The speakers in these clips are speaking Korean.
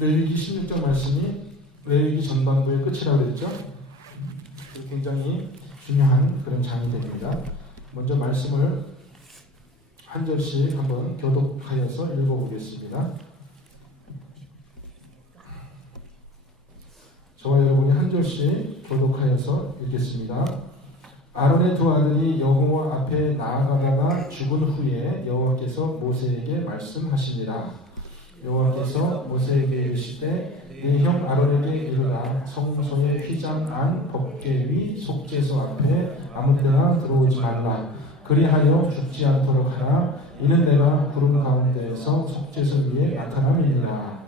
레위기 16장 말씀이 레위기 전반부의 끝이라고 그랬죠. 굉장히 중요한 그런 장이 됩니다. 먼저 말씀을 한 절씩 한번 교독하여서 읽어보겠습니다. 저와 여러분이 한 절씩 교독하여서 읽겠습니다. 아론의 두 아들이 여호와 앞에 나아가다가 죽은 후에 여호와께서 모세에게 말씀하시니라. 여호와께서 모세에게 이르시되 네 형 아론에게 이르라. 성소의 휘장 안 법궤 위 속죄소 앞에 아무데나 들어오지 말라. 그리하여 죽지 않도록 하라. 이는 내가 구름 가운데에서 속죄소 위에 나타남이니라.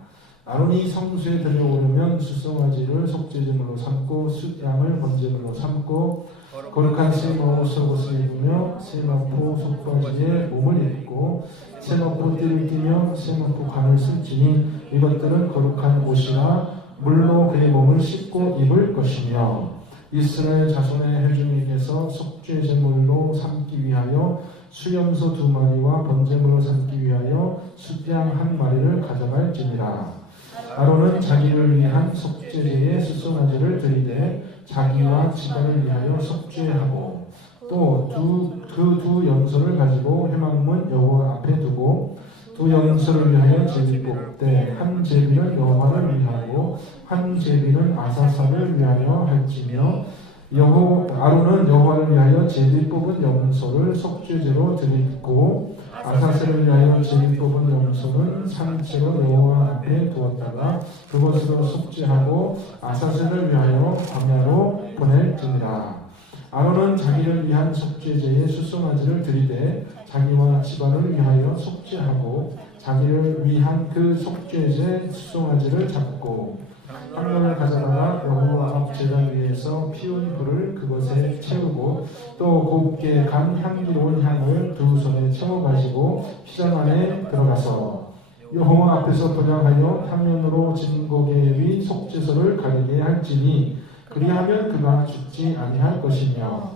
아론이 성소에 들어오려면 수송아지를 속죄제물로 삼고 숫양을 번제물로 삼고 거룩한 세마포 속옷을 입으며 세마포 속바지에 몸을 입고 세마포 띠를 띠며 세마포 관을 쓸지니 이것들은 거룩한 옷이라 물로 그의 몸을 씻고 입을 것이며 이스라엘 자손의 회중에게서 속죄제물로 삼기 위하여 수염소 2마리와 번제물로 삼기 위하여 숫양 1마리를 가져갈지니라. 아론은 자기를 위한 속죄제의 수송아지를 드리되 자기와 집안을 위하여 속죄하고 또 그 두 염소를 가지고 회막문 여호와 앞에 두고 두 염소를 위하여 제비 뽑되 한 제비는 여호와를 위하고 한 제비는 아사사를 위하여 할지며 아론은 여호와를 위하여 제비 뽑은 염소를 속죄제로 드리고 아사셀을 위하여 제비 뽑은 염소는 산채로 여호와 앞에 두었다가 그것으로 속죄하고 아사셀을 위하여 광야로 보낼지니라. 아론은 자기를 위한 속죄제의 수송아지를 드리되 자기와 집안을 위하여 속죄하고 자기를 위한 그 속죄제 수송아지를 잡고 향로를 가져다가 여호와 앞 제단 위에서 피운 불을 그것에 채우고 또 곱게 간 향기로운 향을 두 손에 채워 가지고 휘장 안에 들어가서 여호와 앞에서 분향하여 향연으로 진고개 위 속죄소를 가리게 할지니 그리하면 그가 죽지 아니할 것이며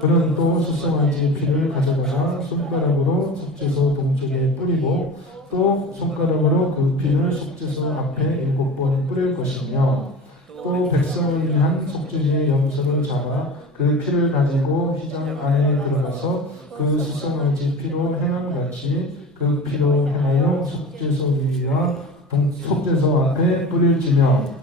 그는 또 수송아지 피를 가져다가 손가락으로 속죄소 동쪽에 뿌리고 또 손가락으로 그 피를 속죄소 앞에 7번 뿌릴 것이며 또 백성을 위한 속죄제의 염소를 잡아 그 피를 가지고 휘장 안에 들어가서 그 수송아지 피로 행함같이 그 피로 행하여 속죄소 위와 속죄소 앞에 뿌릴지며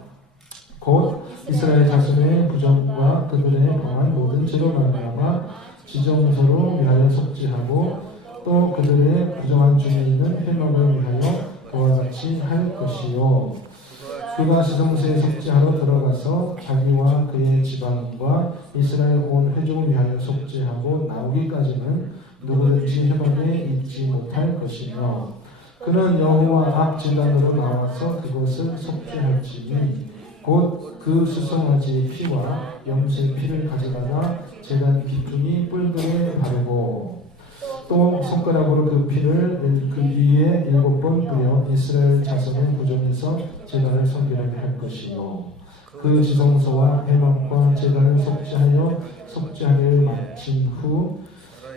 곧 이스라엘 자손의 부정과 그들의 범한 모든 죄로 말미암아 지정소로 위하여 속죄하고 또 그들의 부정한 중에 있는 회막을 위하여 그와 같이 할 것이요. 그가 지정소에 속죄하러 들어가서 자기와 그의 집안과 이스라엘 온 회중을 위하여 속죄하고 나오기까지는 누구든지 회막에 있지 못할 것이며 그는 여호와 앞 제단으로 나와서 그것을 속죄할지니 곧 그 수송아지의 피와 염소의 피를 가져다가 제단 기둥이 뿔들에 바르고 또 손가락으로 그 피를 그 위에 7번 뿌려 이스라엘 자손의 부정에서 제단을 섬기게 할 것이요. 그 지성소와 회막과 제단을 속죄하여 속죄하기를 마친 후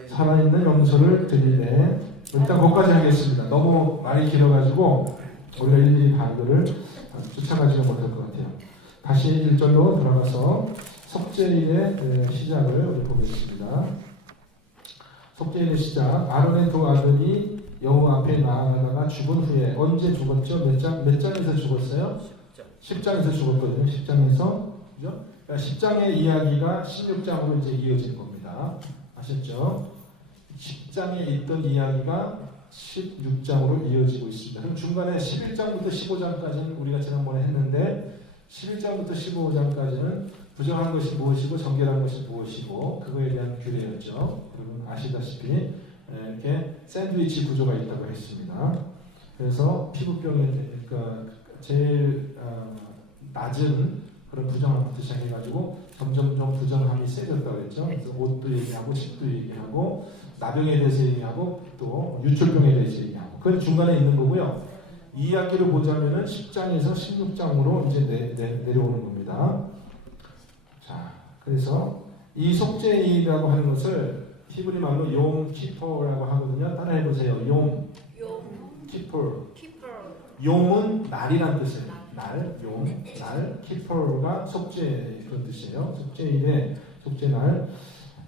살아있는 염소를 드리되 일단 거기까지 하겠습니다. 너무 많이 길어가지고 우리가 일일이 반글을 쫓아가지는 못할 것 같아요. 다시 1절로 돌아가서 속죄일의 시작을 우리 보겠습니다. 속죄일의 시작. 아론의 두 아들이 여호와 앞에 나아가다가 죽은 후에 언제 죽었죠? 몇 장에서 죽었어요? 10장에서 죽었거든요. 10장에서 그죠? 그러니까 10장의 이야기가 16장으로 이제 이어질 겁니다. 아셨죠? 10장에 있던 이야기가 16장으로 이어지고 있습니다. 그럼 중간에 11장부터 15장까지는 우리가 지난번에 했는데 11장부터 15장까지는 부정한 것이 무엇이고 정결한 것이 무엇이고 그거에 대한 규례였죠. 여러분 아시다시피 이렇게 샌드위치 구조가 있다고 했습니다. 그래서 피부병에 그러니까 제일 낮은 그런 부정함부터 시작해가지고 점점 부정함이 세졌다고 했죠. 그래서 옷도 얘기하고 집도 얘기하고 나병에 대해서 얘기하고 또 유출병에 대해서 얘기하고 그건 중간에 있는 거고요. 이 이야기를 보자면은 10장에서 16장으로 이제 내려오는 겁니다. 자, 그래서 이 속죄일이라고 하는 것을 히브리 말로 욤 키퍼라고 하거든요. 따라해 보세요. 욤 키퍼. 용은 날이란 뜻이에요. 날, 용, 날, 키퍼가 속죄 그런 뜻이에요. 속죄일에 속죄날.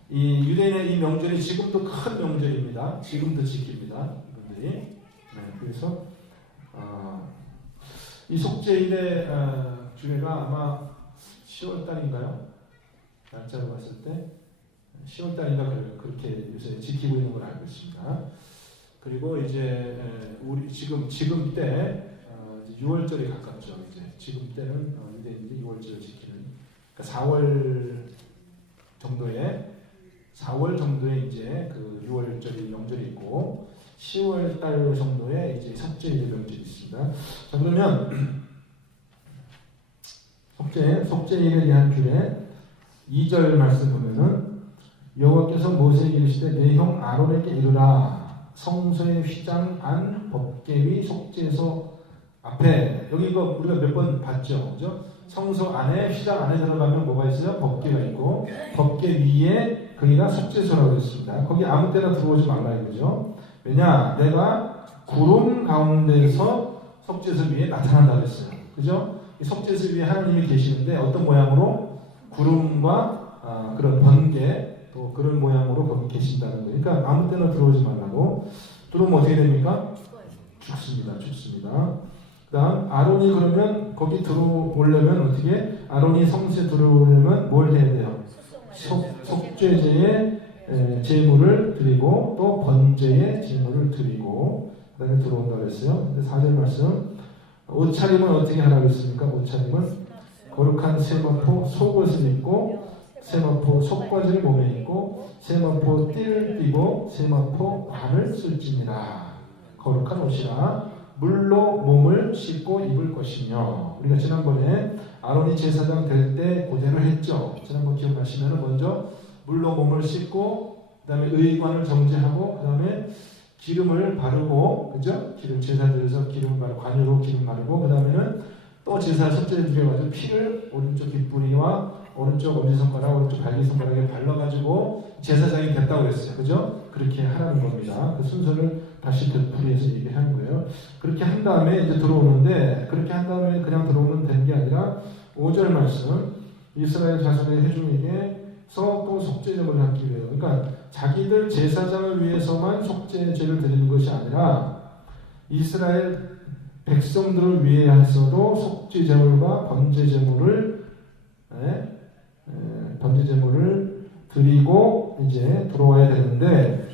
이 유대인의 이 명절이 지금도 큰 명절입니다. 지금도 지킵니다. 이분들이. 네, 그래서 이 속죄일의 주례가 아마 10월 달인가요? 날짜로 봤을 때 10월 달인가 그렇게 요새 지키고 있는 걸 알고 있습니다. 그리고 이제 우리 지금 때 6월절이 가깝죠. 이제 지금 때는 유대인들이 6월절을 지키는 그러니까 4월 정도에 이제 그 6월절이 명절이 있고 10월 달 정도에 이제 속죄일의 명절이 있습니다. 자, 그러면 속죄일에 대한 규례 2절 말씀 보면은 여호와께서 모세에게 이르시되 내 형 아론에게 이르라 성소의 휘장 안 법궤 위 속죄소 앞에 여기 이거 우리가 몇 번 봤죠, 그죠? 성소 안에 휘장 안에 들어가면 뭐가 있어요? 법궤가 있고 법궤 위에 거기가 속죄소라고 했습니다. 거기 아무 때나 들어오지 말라 이거죠. 왜냐? 내가 구름 가운데서 속죄소 위에 나타난다고 했어요, 그죠? 이 속죄소 위에 하나님이 계시는데 어떤 모양으로? 구름과 그런 번개 또 그런 모양으로 거기 계신다는 거예요. 그러니까 아무 때나 들어오지 말라고. 들어오면 어떻게 됩니까? 죽습니다. 그 다음 아론이 그러면 거기 들어오려면 어떻게? 아론이 성소에 들어오려면 뭘 해야 돼요? 속죄제의 제물을 드리고 또 번제의 제물을 드리고 그 다음에 들어온다고 했어요. 근데 4절 말씀 옷차림은 어떻게 하라고 했습니까? 옷차림은 거룩한 세마포 속옷을 입고 세마포 속바지를 몸에 입고 세마포 띠를 띠고 세마포 발을 쓸지니라. 거룩한 옷이라 물로 몸을 씻고 입을 것이며. 우리가 지난번에 아론이 제사장 될 때 고대로 했죠. 지난번 기억나시면 먼저 물로 몸을 씻고 그 다음에 의관을 정제하고 그 다음에 기름을 바르고, 그죠? 기름 제사드려서 기름 바르고 관유로 기름 바르고 그 다음에는 또 제사 속죄를 드려가지고 피를 오른쪽 뒷부리와 오른쪽 엄지손가락, 오른쪽 발기손가락에 발라가지고 제사장이 됐다고 그랬어요. 그죠? 그렇게 하라는 겁니다. 그 순서를 다시 되풀이해서 얘기하는 거예요. 그렇게 한 다음에 이제 들어오는데, 그렇게 한 다음에 그냥 들어오면 되는 게 아니라 5절 말씀 이스라엘 자손의 회중에게서 또 속죄제물을 하기 위해요. 그러니까 자기들 제사장을 위해서만 속죄제를 드리는 것이 아니라 이스라엘 백성들을 위해서도 속죄제물과 번제제물을 드리고 이제 들어와야 되는데,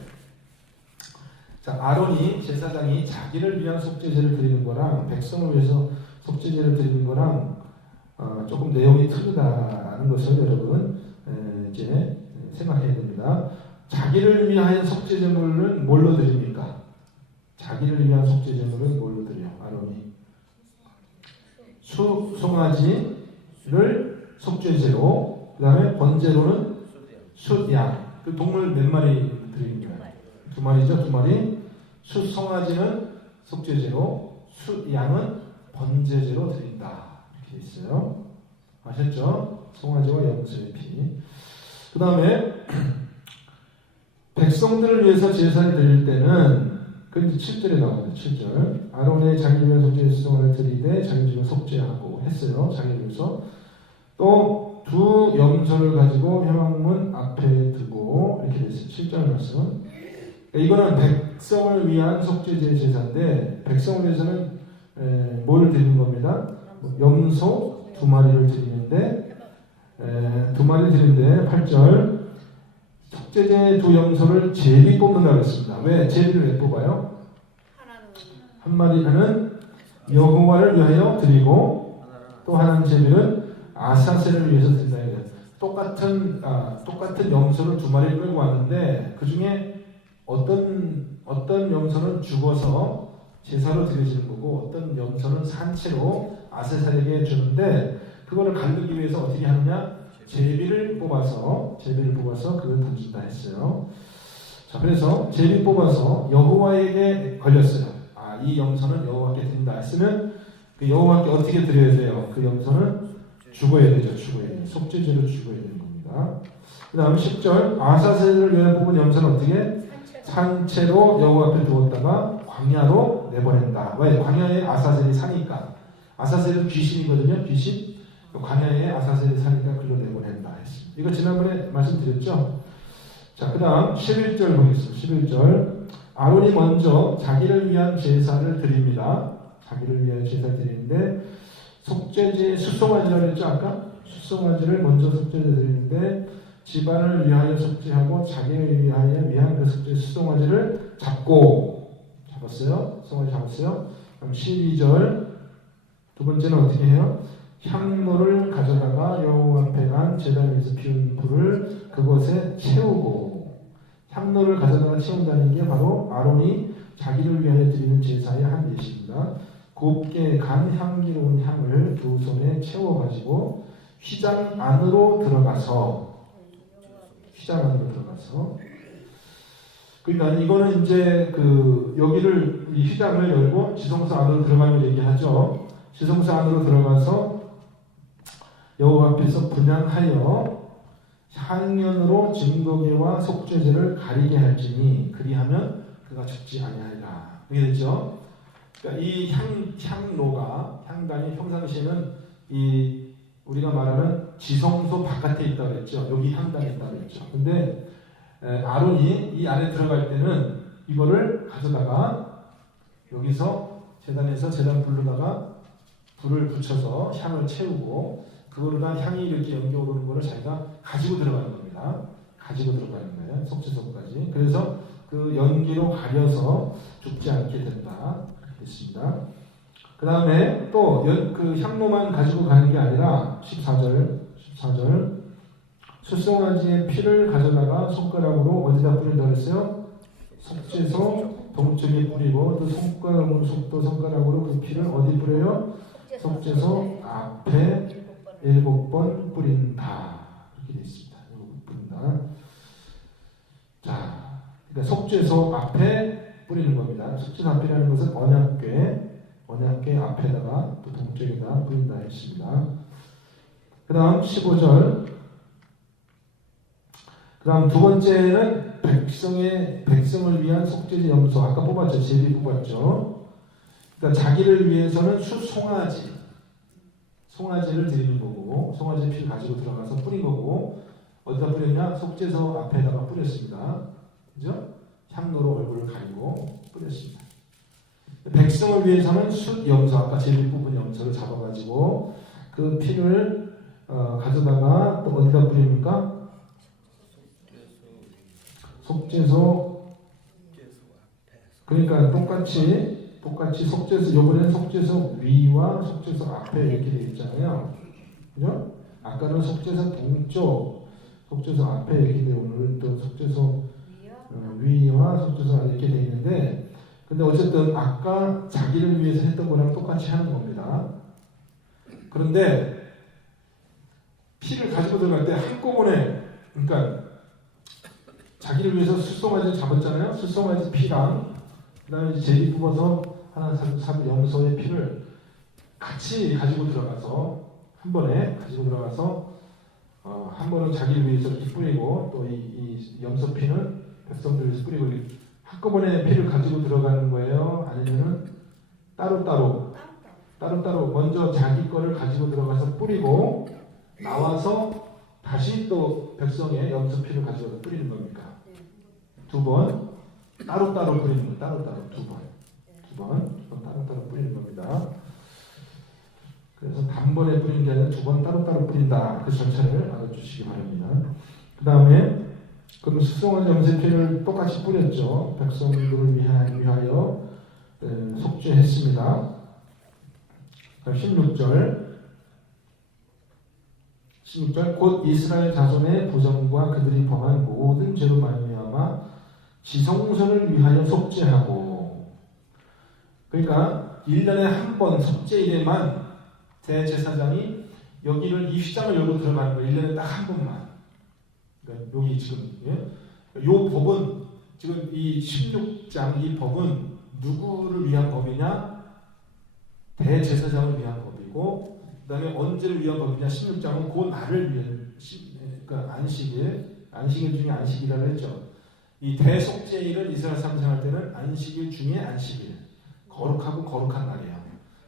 자, 아론이 제사장이 자기를 위한 속죄제를 드리는 거랑 백성을 위해서 속죄제를 드리는 거랑 조금 내용이 틀리다는 것을 여러분 이제 생각해야 됩니다. 자기를 위한 속죄제물은 뭘로 드립니까? 자기를 위한 속죄제물은 뭘로 드려요? 아론이 송아지를 속죄제로, 그 다음에 번제로는 숫양. 그 동물 몇 마리 드리는 거예요? 2마리죠, 2마리. 숫송아지는 속죄제로, 숫양은 번제제로 드린다. 이렇게 있어요. 아셨죠? 송아지와 염소의 피. 그 다음에 백성들을 위해서 제사를 드릴 때는 그 이제 7절에 나옵니다. 7절. 아론의 자기 위한 속죄 수송을 드리되 자기 집을 속죄하고 했어요. 자기 위해서. 또 두 염소를 가지고 회막문 앞에 두고 이렇게 됐어요. 7절 말씀. 이거는 백성을 위한 속죄제 제사인데 백성을 위해서는 뭘 드리는 겁니다. 염소 2마리를 드리는데 2마리 드리는데 8절 속죄제 2 염소를 제비 뽑는다고 했습니다. 왜? 제비를 왜 뽑아요? 한 마리는 여호와를 위하여 드리고 또 하나는 제비는 아사셀을 위해서 드린다. 똑같은 염소를 2마리 끌고 왔는데 그 중에 어떤 염소는 죽어서 제사로 드려지는 거고 어떤 염소는 산채로 아사셀에게 주는데 그거를 가르기 위해서 어떻게 하느냐? 제비를 뽑아서 그걸 던진다 했어요. 자, 그래서 제비 뽑아서 여호와에게 걸렸어요. 이 염소는 여호와께 드린다 했으면 그 여호와께 어떻게 드려야 돼요? 그 염소는 죽어야 되죠. 속죄제로 죽어야 되는 겁니다. 그 다음 10절 아사셀을 위해 뽑은 염소는 어떻게? 산채로 여호와 앞에 두었다가 광야로 내보낸다. 왜? 광야에 아사셀이 사니까. 아사셀은 귀신이거든요. 귀신. 광야에 아사셀이 사니까 글로 내보낸다 했습니다. 이거 지난번에 말씀드렸죠. 자, 그 다음 11절 보겠습니다. 11절. 아론이 먼저 자기를 위한 제사를 드립니다. 자기를 위한 제사를 드리는데 속죄제 수송아지라고 했죠. 아까 수송아지를 먼저 속죄제 드리는데 집안을 위하여 속죄하고 자기를 위한 그 속죄 수송아지를 잡았어요. 수송아지 잡았어요. 그럼 12절 두 번째는 어떻게 해요? 향로를 가져다가 여호와 앞에 간 제단 위에서 피운 불을 그곳에 채우고, 향로를 가져다가 채운다는 게 바로 아론이 자기를 위하여 드리는 제사의 한 예시입니다. 곱게 간 향기로운 향을 두 손에 채워가지고 휘장 안으로 들어가서 그러니까 이거는 이제 그 여기를 이 휘장을 열고 지성소 안으로 들어가는 얘기하죠. 지성소 안으로 들어가서 여호와 앞에서 분향하여 향연으로 증거계와 속죄제를 가리게 할지니 그리하면 그가 죽지 아니하리라. 이게 됐죠. 그러니까 이 향로가 향단이 평상시에는 이 우리가 말하는 지성소 바깥에 있다고 그랬죠. 여기 향단이 있다고 그랬죠. 근데 아론이 이 안에 들어갈 때는 이거를 가져다가 여기서 재단에서 재단 불로다가 불을 붙여서 향을 채우고 그거로다 향이 이렇게 연기오르는 거를 자기가 가지고 들어가는 겁니다. 가지고 들어가는 거예요. 속죄소까지. 그래서 그 연기로 가려서 죽지 않게 된다. 됐습니다. 그 다음에 또 그 향로만 가지고 가는 게 아니라 14절 수송아지의 피를 가져다가 손가락으로 어디다 뿌린다고 했어요? 속죄소 동쪽에 뿌리고 또 손가락으로 그 피를 어디 뿌려요? 속죄소 앞에 7번 뿌린다. 이렇게 되어 있습니다. 7번 뿌린다. 자, 그러니까 속죄소 앞에 뿌리는 겁니다. 속죄소 앞이라는 것은 언약궤 앞에다가 또 동쪽에다 뿌린다 했습니다. 그 다음 15절. 그 다음 두 번째는 백성을 위한 속죄제 염소. 아까 뽑았죠. 제비 뽑았죠. 그러니까 자기를 위해서는 송아지를 드리는 거고, 송아지 피를 가지고 들어가서 뿌린 거고, 어디다 뿌렸냐? 속죄소 앞에다가 뿌렸습니다. 그죠? 향로로 얼굴을 가리고 뿌렸습니다. 백성을 위해서는 숫 염소, 아까 제일 부분 염소를 잡아가지고 그 피를 가져다가 또 어디다 뿌립니까? 속죄소. 그러니까 똑같이 속죄소, 요번에는 속죄소 위와 속죄소 앞에 이렇게 되어 있잖아요. 그죠? 아까는 속죄소 동쪽, 속죄소 앞에 이렇게 되어, 오늘은 또 속죄소 위와 속죄소 안에 이렇게 되어 있는데, 근데 어쨌든 아까 자기를 위해서 했던 거랑 똑같이 하는 겁니다. 그런데 피를 가지고 들어갈 때 한꺼번에, 그러니까 자기를 위해서 수송아지 잡았잖아요. 수송아지 피랑 그 다음에 제비 뽑아서 하나 산 염소의 피를 같이 가지고 들어가서 한 번에 가지고 들어가서 한 번은 자기를 위해서 이렇게 뿌리고 또 이 염소 피는 백성들 위해서 뿌리고 한꺼번에 피를 가지고 들어가는 거예요? 아니면은 따로따로 먼저 자기 거를 가지고 들어가서 뿌리고 나와서 다시 또 백성의 염소 피를 가지고 뿌리는 겁니까? 두 번 따로따로 뿌리는 거예요. 따로따로 두 번 따로따로 뿌리는 겁니다. 그래서 단번에 뿌리는 게 아니라 두 번 따로따로 뿌린다. 그 절차를 알아주시기 바랍니다. 그 다음에 그럼 수송아지 염소피를 똑같이 뿌렸죠. 백성들을 위하여 속죄했습니다. 16절 곧 이스라엘 자손의 부정과 그들이 범한 모든 죄로 말미암아 지성소를 위하여 속죄하고, 그러니까 1년에 한 번 속죄일에만 대제사장이 여기를 이 휘장을 열고 들어가는 거예요. 1년에 딱 한 번만. 그러니까 여기 지금 이 법은 지금 이 16장 이 법은 누구를 위한 법이냐? 대제사장을 위한 법이고, 그 다음에 언제를 위한 법이냐? 16장은 그 날을 위한, 그러니까 안식일 중에 안식이라고 했죠. 이 대속죄일을 이스라엘 사람 생활 때는 안식일 중에 안식일. 거룩하고 거룩한 날이에요.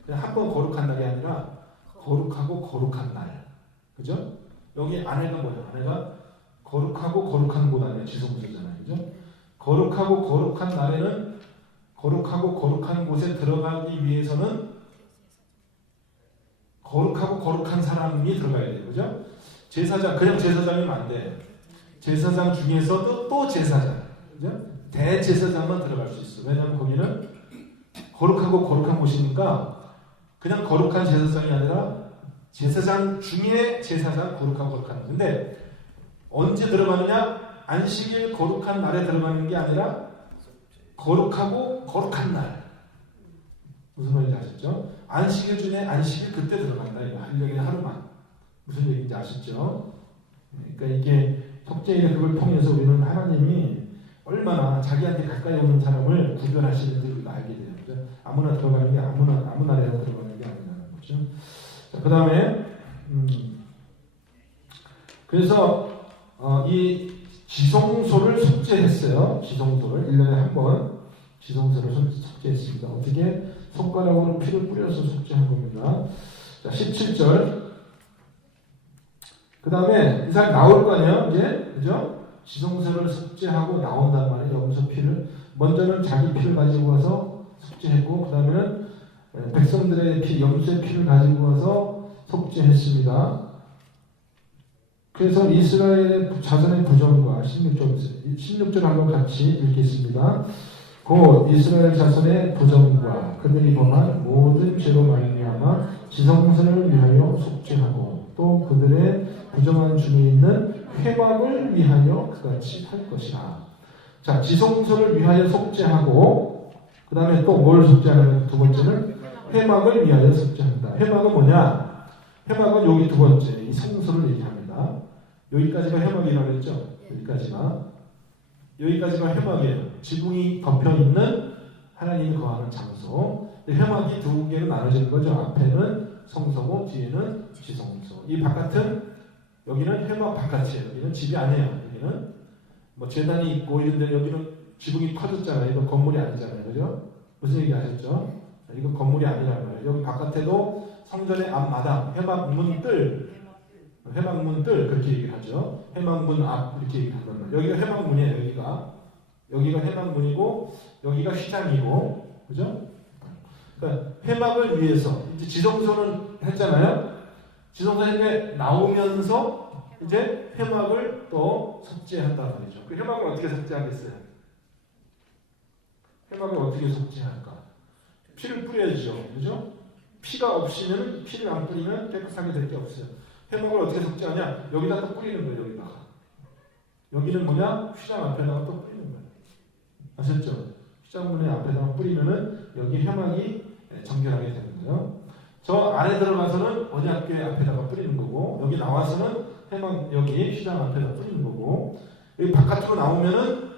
그냥 한 번 거룩한 날이 아니라 거룩하고 거룩한 날. 그죠? 여기 아내가 뭐예요? 아내가 거룩하고 거룩한 곳 안에 지성소잖아요. 그죠? 거룩하고 거룩한 날에는 거룩하고 거룩한 곳에 들어가기 위해서는 거룩하고 거룩한 사람이 들어가야 돼요. 그죠? 제사장, 그냥 제사장이면 안 돼. 제사장 중에서도 또 제사장. 그죠? 대제사장만 들어갈 수 있어. 왜냐하면 거기는 거룩하고 거룩한 곳이니까 그냥 거룩한 제사장이 아니라 제사장 중에 제사장 거룩하고 거룩한. 근데 언제 들어가느냐? 안식일 거룩한 날에 들어가는 게 아니라 거룩하고 거룩한 날. 무슨 말인지 아시죠? 안식일 중에 안식일 그때 들어간다. 이거 하루에 하루만. 무슨 얘기인지 아시죠? 그러니까 이게 속죄일의 그걸 통해서 우리는 하나님이 얼마나 자기한테 가까이 오는 사람을 구별하시는지 우리가 알게 돼요. 그죠? 아무나 들어가는 게 아무 날에나 들어가는 게 아니라는 거죠. 그 다음에 그래서 이 지성소를 속죄했어요. 지성소를 1년에 한 번 지성소를 속죄했습니다. 어떻게? 손가락으로 피를 뿌려서 속죄한 겁니다. 자, 17절. 그 다음에 이 사람이 나올 거 아니에요? 이제 그죠? 지성소를 속죄하고 나온단 말이에요. 여기서 피를 먼저는 자기 피를 가지고 와서 속죄했고 그 다음에는 백성들의 피, 염소의 피를 가지고 와서 속죄했습니다. 그래서 이스라엘의 자손의 부정과 16절 한번 같이 읽겠습니다. 곧 이스라엘 자손의 부정과 그들이 범한 모든 죄로 말미암아 지성소를 위하여 속죄하고 또 그들의 부정한 중에 있는 회막을 위하여 그같이 할 것이라. 자, 지성소를 위하여 속죄하고 그 다음에 또 뭘 속죄하냐면 두 번째는 회막을 위하여 속죄한다. 회막은 뭐냐? 회막은 여기 두 번째 이 성소를 얘기합니다. 여기까지가 회막이라고 했죠? 여기까지가 회막이에요. 지붕이 덮여있는 하나님이 거하는 장소. 회막이 두 개로 나눠지는 거죠. 앞에는 성소고 뒤에는 지성소. 이 바깥은 여기는 회막 바깥이에요. 여기는 집이 아니에요. 여기는 뭐 제단이 있고 이런데 여기는 지붕이 커졌잖아요. 이건 건물이 아니잖아요. 그죠? 무슨 얘기 아셨죠? 이건 건물이 아니라는 거예요. 여기 바깥에도 성전의 앞마당, 회막문들 그렇게 얘기를 하죠. 회막문 앞 이렇게 얘기를 한단 말이에요. 여기가 회막문이에요. 여기가 회막문이고 여기가 휘장이고, 그죠? 그러니까 회막을 위해서 이제 지성소는 했잖아요. 지성소 했는데 나오면서 이제 회막을 또 속죄한단 말이죠. 그 회막을 어떻게 속죄하겠어요? 회막을 어떻게 속죄할까? 피를 뿌려야죠, 그죠? 피가 없이는 피를 안 뿌리면 깨끗하게 될 게 없어요. 회막을 어떻게 속죄하냐? 여기다 또 뿌리는 거예요. 여기다가. 여기는 뭐냐? 휘장 앞에다가 또 뿌리는 거예요. 아셨죠? 휘장문의 앞에다가 뿌리면은 여기 회막이 정결하게 되는 거예요. 저 안에 들어가서는 언약궤 앞에다가 뿌리는 거고 여기 나와서는 회막 여기 휘장 앞에다가 뿌리는 거고 여기 바깥으로 나오면은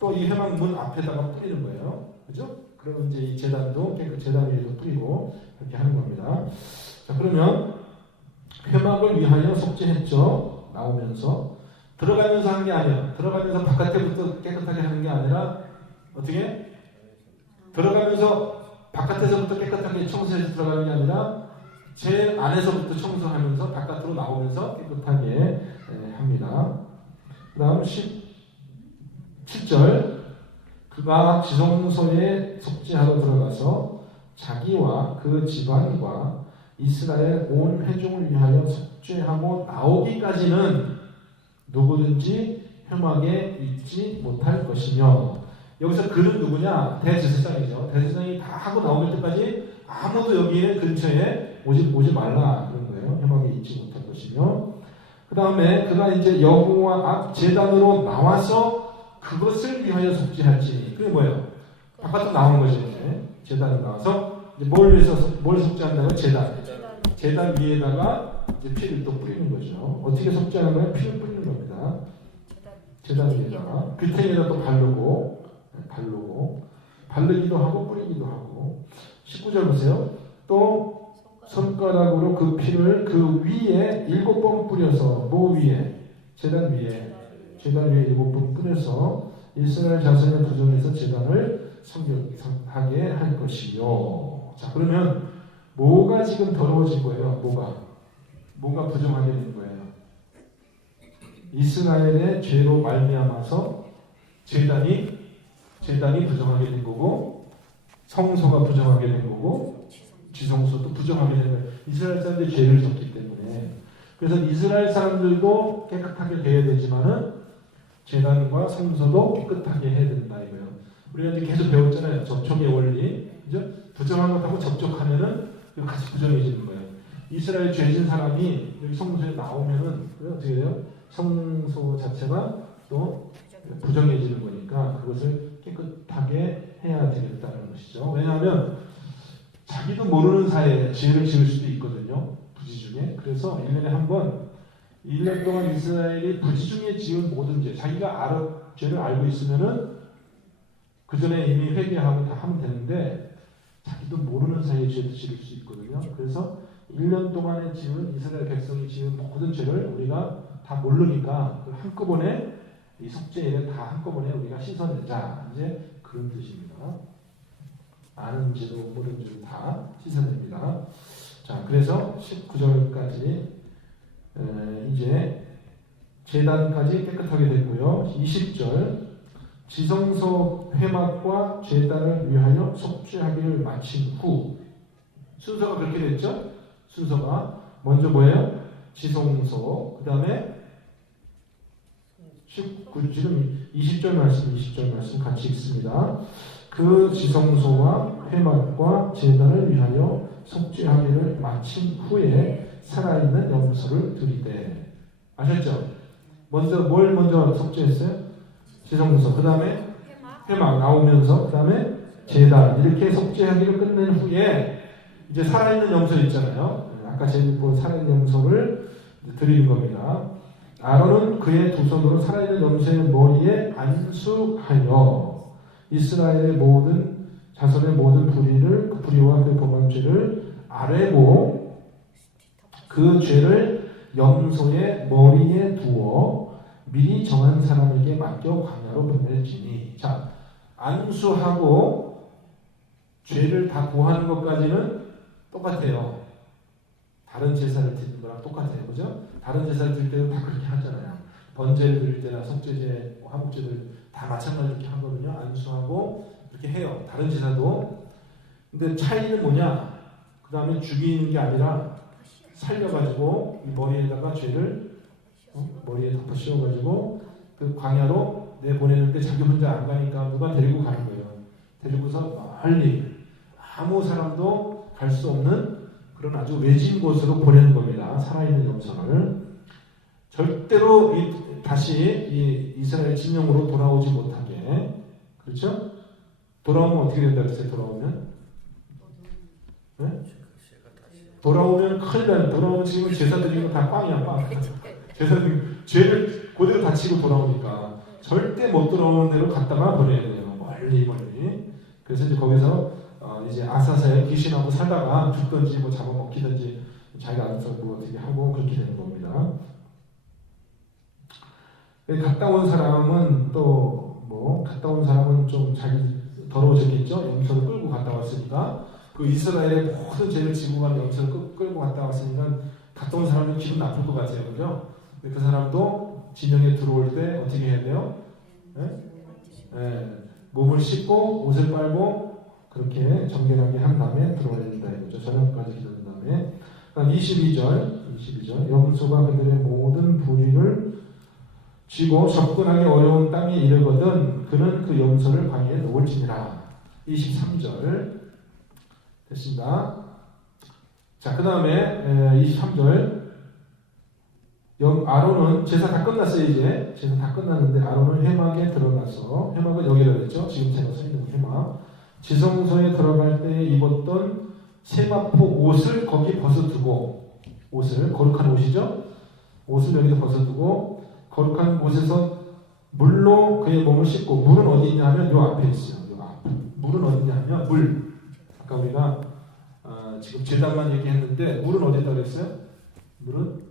또 이 회막문 앞에다가 뿌리는 거예요. 그죠? 그러면 이제 이 제단도 제단 위에서 뿌리고 그렇게 하는 겁니다. 자, 그러면 회막을 위하여 속죄했죠. 나오면서 들어가면서 하는 게 아니에요. 들어가면서 바깥에부터 깨끗하게 하는 게 아니라 어떻게? 들어가면서 바깥에서부터 깨끗하게 청소해서 들어가는 게 아니라 제 안에서부터 청소하면서 바깥으로 나오면서 깨끗하게 합니다. 그 다음 17절 그가 지성소에 속죄하러 들어가서 자기와 그 집안과 이스라엘 온 회중을 위하여 속죄하고 나오기까지는 누구든지 회막에 있지 못할 것이며 여기서 그는 누구냐? 대제사장이죠. 대제사장이 다 하고 나올 때까지 아무도 여기에 근처에 오지 말라 그런 거예요. 회막에 있지 못할 것이며 그 다음에 그가 이제 여호와 앞 제단으로 나와서 그것을 위하여 속죄할지 그게 뭐예요? 바깥으로 나오는 거죠. 이제 제단으로 나와서 이제 뭘 위해서 뭘 속죄한다고요? 제단 위에다가 이제 피를 또 뿌리는 거죠. 어떻게 속죄하는 거예요? 피를 뿌리는 겁니다. 제단 위에다가 귀퉁이에다 또 바르기도 하고 뿌리기도 하고 19절 보세요. 또 손가락으로 그 피를 그 위에 7번 뿌려서 뭐 위에? 제단 위에 7번 뿌려서 이스라엘 자손의 부정에서 제단을 성결하게 할 것이요. 자, 그러면 뭐가 지금 더러워진 거예요? 뭐가 부정하게 된 거예요? 이스라엘의 죄로 말미암아서 제단이 부정하게 된 거고, 성소가 부정하게 된 거고, 지성소도 부정하게 된 거예요. 이스라엘 사람들이 죄를 졌기 때문에. 그래서 이스라엘 사람들도 깨끗하게 돼야 되지만은 제단과 성소도 깨끗하게 해야 된다 이거예요. 우리가 이제 계속 배웠잖아요. 접촉의 원리. 그죠? 부정한 것하고 접촉하면은 같이 부정해지는 거예요. 이스라엘 죄진 사람이 여기 성소에 나오면은 어떻게 돼요? 성소 자체가 또 부정해지는 거니까 그것을 깨끗하게 해야 되겠다는 것이죠. 왜냐하면 자기도 모르는 사이에 죄를 지을 수도 있거든요. 부지 중에. 그래서 1년에 한 번 1년 동안 이스라엘이 부지 중에 지은 모든 죄, 자기가 죄를 알고 있으면은 그 전에 이미 회개하고 다 하면 되는데 자기도 모르는 사이에 죄를 지을 수 있거든요. 그래서 1년 동안에 지은 이스라엘 백성이 지은 모든 죄를 우리가 다 모르니까 한꺼번에 이 속죄일에 다 한꺼번에 우리가 씻어내자. 이제 그런 뜻입니다. 아는 죄도 모르는 죄도 다 씻어냅니다. 자, 그래서 19절까지 이제 제단까지 깨끗하게 됐고요. 20절 지성소 회막과 제단을 위하여 속죄하기를 마친 후 순서가 그렇게 됐죠? 순서가 먼저 뭐예요? 지성소, 그 다음에 19절 20절 말씀 같이 읽습니다. 그 지성소와 회막과 제단을 위하여 속죄하기를 마친 후에 살아있는 염소를 드리되. 아셨죠? 뭘 먼저 속죄했어요? 지성소, 그 다음에 회막 나오면서, 그 다음에 제단, 이렇게 속죄하기를 끝낸 후에 이제 살아있는 염소 있잖아요. 아까 제일 본 살아있는 염소를 드리는 겁니다. 아론은 그의 두 손으로 살아있는 염소의 머리에 안수하여 이스라엘의 모든 자손의 모든 그 불의와 그 범한 죄를 아뢰고 그 죄를 염소의 머리에 두어 미리 정한 사람에게 맡겨 광야로 보낼지니. 자, 안수하고 죄를 다 고하는 것까지는 똑같아요. 다른 제사를 드리는 거랑 똑같아요. 그죠? 다른 제사를 드릴 때도 다 그렇게 하잖아요. 번제를 드릴 때나 속죄제, 화목제들 다 마찬가지로 이렇게 하거든요. 안수하고 이렇게 해요. 다른 제사도. 근데 차이는 뭐냐? 그 다음에 죽이는 게 아니라 살려가지고 이 머리에다가 죄를 머리에 덮어 씌워가지고 그 광야로 내보내는데 자기 혼자 안 가니까 누가 데리고 가는 거예요. 데리고서 멀리 아무 사람도 갈 수 없는 그런 아주 외진 곳으로 보내는 겁니다. 살아있는 염소를. 절대로 다시 이 이스라엘 진영으로 돌아오지 못하게. 그렇죠? 돌아오면 어떻게 된다 그랬어요? 돌아오면? 네? 돌아오면 큰일 나요. 돌아오면 지금 제사 드리는 거 다 꽝이야, 꽝. 제사 드리는 죄를 그대로 다치고 돌아오니까 절대 못 돌아오는 대로 갔다가 보내야 돼요. 멀리. 그래서 이제 거기서 이제 아사사에 귀신하고 살다가 죽든지 뭐 잡아먹히든지 자기가 알아서 뭐 어떻게 하고 그렇게 되는 겁니다. 갔다 온 사람은 갔다 온 사람은 좀 자기 더러워졌겠죠. 염소를 끌고 갔다 왔으니까 그 이스라엘의 모든 죄를 지고 간 염소를 끌고 갔다 왔으니까 갔다 온 사람은 기분 나쁠 것 같아요, 그죠? 근데 그 사람도 진영에 들어올 때 어떻게 해야 돼요? 몸을 씻고 옷을 빨고 그렇게 정결하게 한 다음에 들어와야 된다 이거죠. 저녁까지 기다린 다음에. 그다음 22절 염소가 그들의 모든 불의를 쥐고 접근하기 어려운 땅에 이르거든 그는 그 염소를 광야에 놓을지니라. 23절 됐습니다. 자, 그 다음에 23절 아론은 제사 다 끝났어요. 이제 제사 다 끝났는데 아론은 회막에 들어가서, 회막은 여기라고 했죠. 지금 제가 서 있는 회막, 지성소에 들어갈 때 입었던 세마포 옷을 거기 벗어두고, 옷을, 거룩한 옷이죠. 옷을 여기서 벗어두고 거룩한 곳에서 물로 그의 몸을 씻고, 물은 어디 있냐면 요 앞에 있어요. 요 앞. 물은 어디 있냐면 물. 아까 우리가 지금 제단만 얘기했는데 물은 어디 있다고 그랬어요? 물은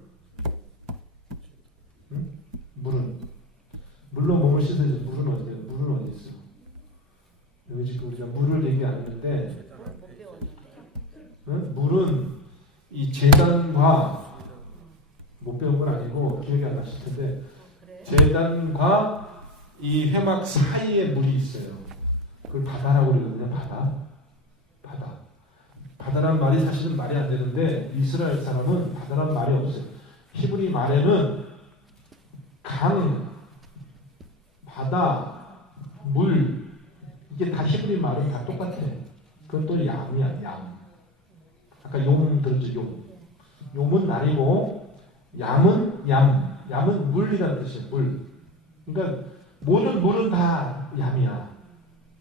물로 몸을 씻어야죠. 물은 어디 있어요? 여기 지금 우리가 물을 얘기 안 했는데, 물은 이 제단과 못 배운 건 아니고 기억이 안 나실 텐데, 제단과 이 회막 사이에 물이 있어요. 그걸 바다라고 그러거든요. 바다란 말이 사실은 말이 안 되는데 이스라엘 사람은 바다란 말이 없어요. 히브리 말에는 강, 바다, 물, 이게 다 히브리 말은 다 똑같아요. 그건 또 양이야, 양. 아까 용 들었죠, 용. 용은 날이고 양은 얌. 얌은 물이라는 뜻이에요, 물. 그러니까 모든 물은 다 얌이야.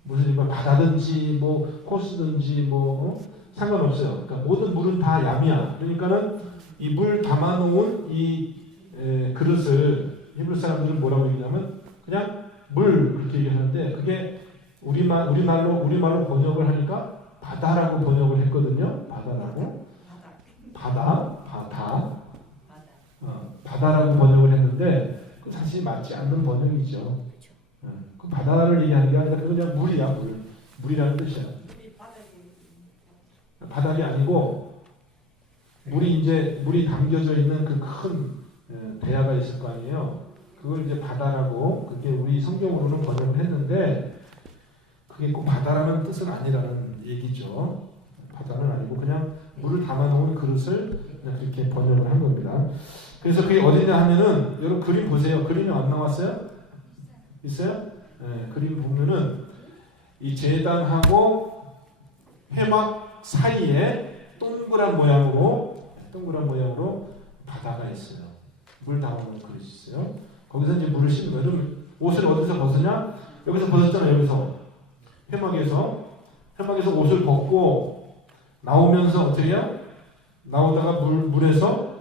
무슨 뭐 바다든지 뭐 호수든지 뭐 상관없어요. 그러니까 모든 물은 다 얌이야. 그러니까는 이 물 담아놓은 이 그릇을 히브리 사람들은 뭐라고 얘기하냐면 그냥 물 그렇게 얘기하는데 그게 우리말로 번역을 하니까 바다라고 번역을 했거든요. 바다라고 바다라고 번역을 했는데 그 사실 맞지 않는 번역이죠. 그 바다를 얘기하는 게 아니라 그냥 물이야, 물이라는 뜻이야. 바닥이 아니고 물이 담겨져 있는 그 큰 대야가 있을 거 아니에요. 그걸 이제 바다라고 그게 우리 성경으로는 번역을 했는데 그게 꼭 바다라는 뜻은 아니라는 얘기죠. 바다는 아니고 그냥 물을 담아놓은 그릇을 그냥 그렇게 번역을 한 겁니다. 그래서 그게 어디냐 하면은 여러분 그림 보세요. 그림이 안 나왔어요? 있어요? 네, 그림 보면은 이 제단하고 회막 사이에 동그란 모양으로 바다가 있어요. 물 담아놓은 그릇이 있어요. 거기서 이제 물을 씻으면 옷을 어디서 벗으냐? 여기서 벗었잖아요. 여기서 회막에서 옷을 벗고 나오면서 어떻게 해요? 나오다가 물에서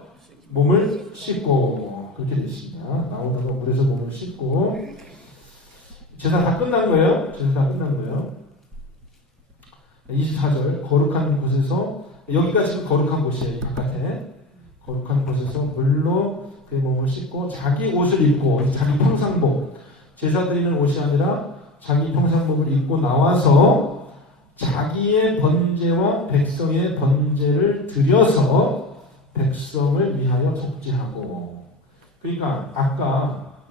몸을 씻고 그렇게 됐습니다. 나오다가 물에서 몸을 씻고 제사 다 끝난 거예요. 24절 거룩한 곳에서 여기가 지금 거룩한 곳이에요. 바깥에 거룩한 곳에서 물로 그의 몸을 씻고 자기 옷을 입고 자기 평상복 제사 드리는 옷이 아니라 자기 평상복을 입고 나와서 자기의 번제와 백성의 번제를 드려서 백성을 위하여 속죄하고 그러니까 아까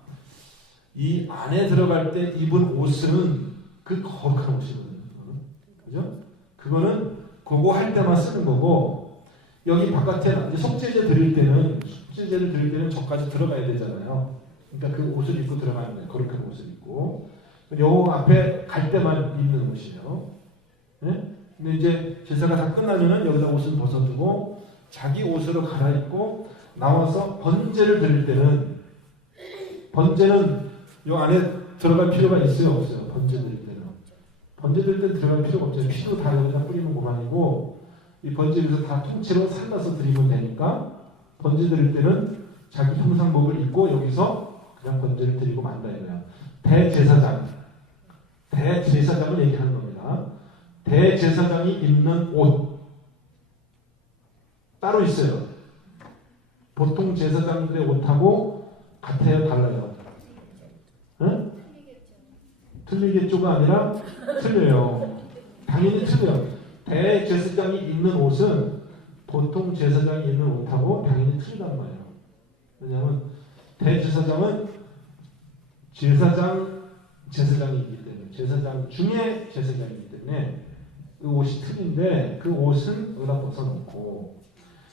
이 안에 들어갈 때 입은 옷은 그 거룩한 옷이거든요. 그죠? 그거는 그거 할 때만 쓰는 거고 여기 바깥에 속죄제 드릴 때는 저까지 들어가야 되잖아요. 그러니까 그 옷을 입고 들어가는 거예요. 거룩한 옷을 입고 여호와 앞에 갈 때만 입는 옷이에요. 네? 근데 이제 제사가 다 끝나면은 여기다 옷을 벗어두고 자기 옷으로 갈아입고 나와서 번제를 드릴 때는 번제는 요 안에 들어갈 필요가 있어요, 없어요? 번제 드릴 때는 번제 드릴 때 들어갈 필요가 없어요. 피도 다 여기다 뿌리는 것만이고 이 번제에서 다 통째로 살라서 드리면 되니까 번제 드릴 때는 자기 평상복을 입고 여기서 그냥 번제를 드리고 만다 이거야. 대제사장을 얘기하는 겁니다. 대제사장이 입는 옷 따로 있어요. 보통 제사장들의 옷하고 같아요, 달라요? 응? 틀리겠죠가 아니라 틀려요. 당연히 틀려요. 대제사장이 입는 옷은 보통 제사장이 입는 옷하고 당연히 틀리단 말이에요. 왜냐하면 대제사장은 제사장이기 때문에 제사장 중에 제사장이기 때문에 그 옷이 틀린데 그 옷은 여기다 벗어놓고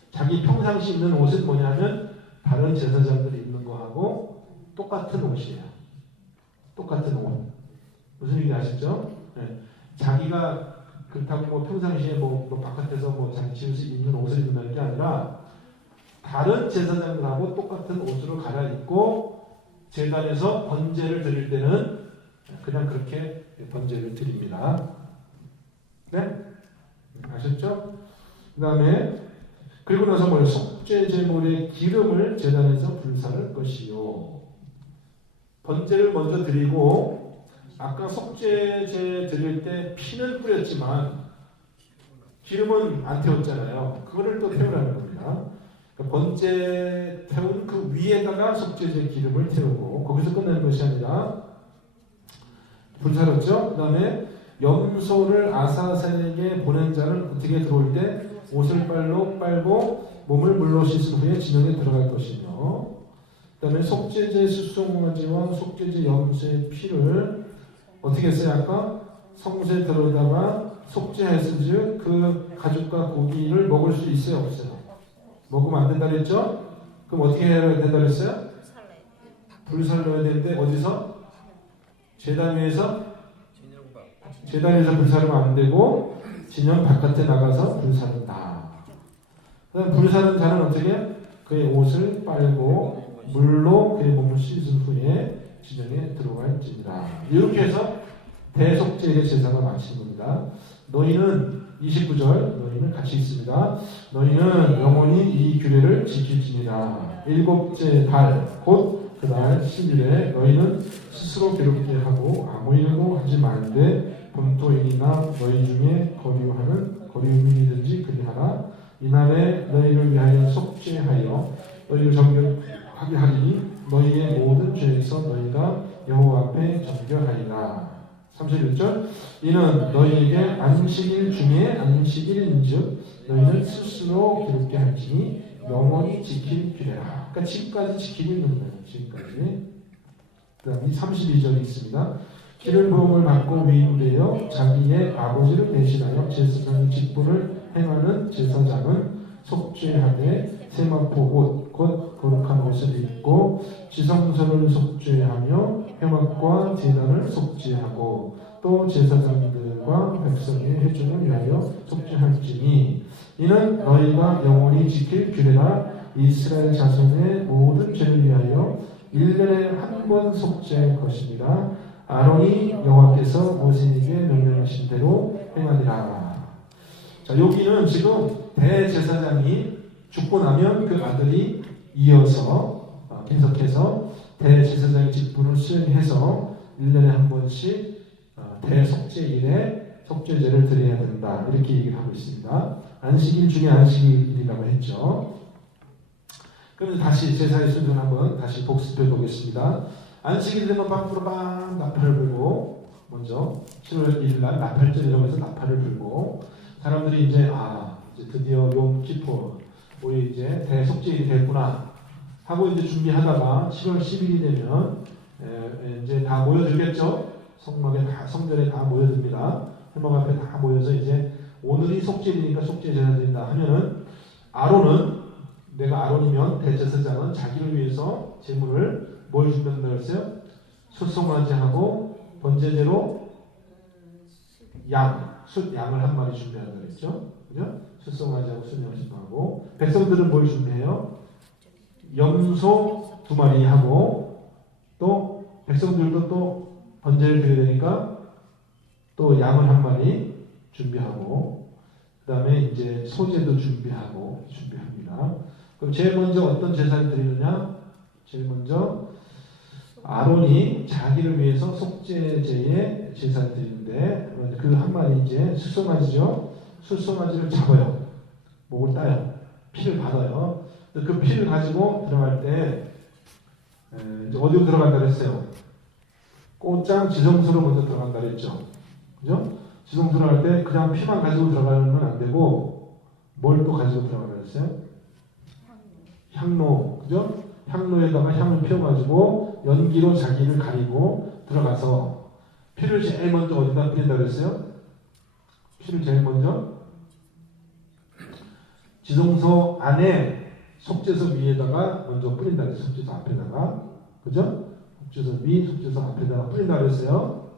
자기 평상시 입는 옷은 뭐냐면 다른 제사장들이 입는 거하고 똑같은 옷이에요. 똑같은 옷. 무슨 얘기 아시죠? 네. 자기가 그렇다고 뭐 평상시에 뭐 바깥에서 뭐 자기 집에서 입는 옷을 입는 게 아니라 다른 제사장들하고 똑같은 옷으로 갈아입고 제단에서 번제를 드릴 때는 그냥 그렇게 번제를 드립니다. 네? 아셨죠? 그 다음에 그리고 나서 뭐예요? 속죄 제물의 기름을 제단에서 불사를 것이요. 번제를 먼저 드리고 아까 속죄제 드릴 때 피는 뿌렸지만 기름은 안 태웠잖아요. 그거를 또 태우라는 겁니다. 그러니까 번제 태운 그 위에다가 속죄제 기름을 태우고 거기서 끝내는 것이 아니라 불사렀죠. 그 다음에 염소를 아사셀에게 보낸 자는 어떻게 들어올 때 옷을 빨고 몸을 물로 씻은 후에 진영에 들어갈 것이며, 그 다음에 속죄제 수송아지와 속죄제 염소의 피를 어떻게 했어요? 아까 성소에 들어오다가 속죄했은즉 그 가죽과 고기를 먹을 수 있어요? 없어요? 먹으면 안 된다 그랬죠? 그럼 어떻게 해야 된다 그랬어요? 불살 넣어야 되는데 어디서? 제단 위에서? 제단 위에서 불사르면 안 되고 진영 바깥에 나가서 불사른다. 그다음 불사른 자는 어떻게? 그의 옷을 빨고 물로 그의 몸을 씻은 후에 진영에 들어갈지니라. 이렇게 해서 대속죄의 제사가 마친 겁니다. 너희는 29절 너희는 같이 있습니다. 너희는 영원히 이 규례를 지킬지니라. 일곱째 달 곧 그날 10일에 너희는 스스로 괴롭게 하고 아무 일도 하지 말되 본토인이나 너희 중에 거류민이든지 그리하라. 이날에 너희를 위하여 속죄하여 너희를 정결하게 하리니 너희의 모든 죄에서 너희가 여호와 앞에 정결하리라. 31절 이는 너희에게 안식일 중에 안식일인즉 너희는 스스로 괴롭게 할지니 영원히 지킬 규례라. 그러니까 지금까지 지키고 있는 거예요. 지금까지. 그 다음에 32절이 있습니다. 기름 부음을 받고 위임되어 자기의 아버지를 대신하여 제사장의 직분을 행하는 제사장은 속죄하되 세마포 옷 곧 거룩한 옷을 입고 지성소를 속죄하며 회막과 제단을 속죄하고 또 제사장들과 백성의 회중을 위하여 속죄할지니 이는 너희가 영원히 지킬 규례라. 이스라엘 자손의 모든 죄를 위하여 1년에 한 번 속죄할 것입니다. 아론이 여호와께서 모세에게 명령하신 대로 행하리라. 자, 여기는 지금 대제사장이 죽고 나면 그 아들이 이어서 계속해서 대제사장의 직분을 수행해서 1년에 한 번씩 대속죄일에 속죄제를 드려야 된다. 이렇게 얘기를 하고 있습니다. 안식일 중에 안식일이라고 했죠. 그럼 다시 제사의 순서를 한번 다시 복습해 보겠습니다. 안식일 되면 빵부로빵 나팔을 불고, 먼저 7월 1일 날 나팔절이라고 해서 나팔을 불고, 사람들이 이제 드디어 욤키포 우리 이제 대속죄일이 됐구나 하고 이제 준비하다가 7월 10일이 되면 이제 다 모여들겠죠. 성전에 다 모여듭니다. 회막 앞에 다 모여서 이제 오늘이 속죄일이니까 속죄 제사 드린다 하면은 내가 아론이면 대제사장은 자기를 위해서 제물을 뭘 준비한다고 했어요? 숫송아지하고 번제제로 양을 한 마리 준비한다고 했죠. 그죠? 숫송아지하고 숫양을 준비하고 백성들은 뭘 준비해요? 염소 2마리 하고 또 백성들도 또 번제를 드려야 되니까 또 양을 1마리 준비하고 그 다음에 이제 소제도 준비합니다. 그럼 제일 먼저 어떤 제사를 드리느냐? 제일 먼저 아론이 자기를 위해서 속죄제의 제사를 드리는데 그 1마리 이제 숫송아지죠. 숫송아지를 잡아요. 목을 따요. 피를 받아요. 그 피를 가지고 들어갈 때 이제 어디로 들어간다 그랬어요? 꽃장 지성소로 먼저 들어간다 그랬죠. 그죠? 지성소로 할 때 그냥 피만 가지고 들어가면 안 되고 뭘 또 가지고 들어가라 그랬어요? 향로, 그죠? 향로에다가 향을 피워가지고 연기로 자기를 가리고 들어가서 피를 제일 먼저 어디다 뿌린다 그랬어요? 피를 제일 먼저 지성소 안에 속죄소 위에다가 먼저 뿌린다 그랬어요. 속죄소 앞에다가, 그죠? 속죄소 앞에다가 뿌린다 그랬어요.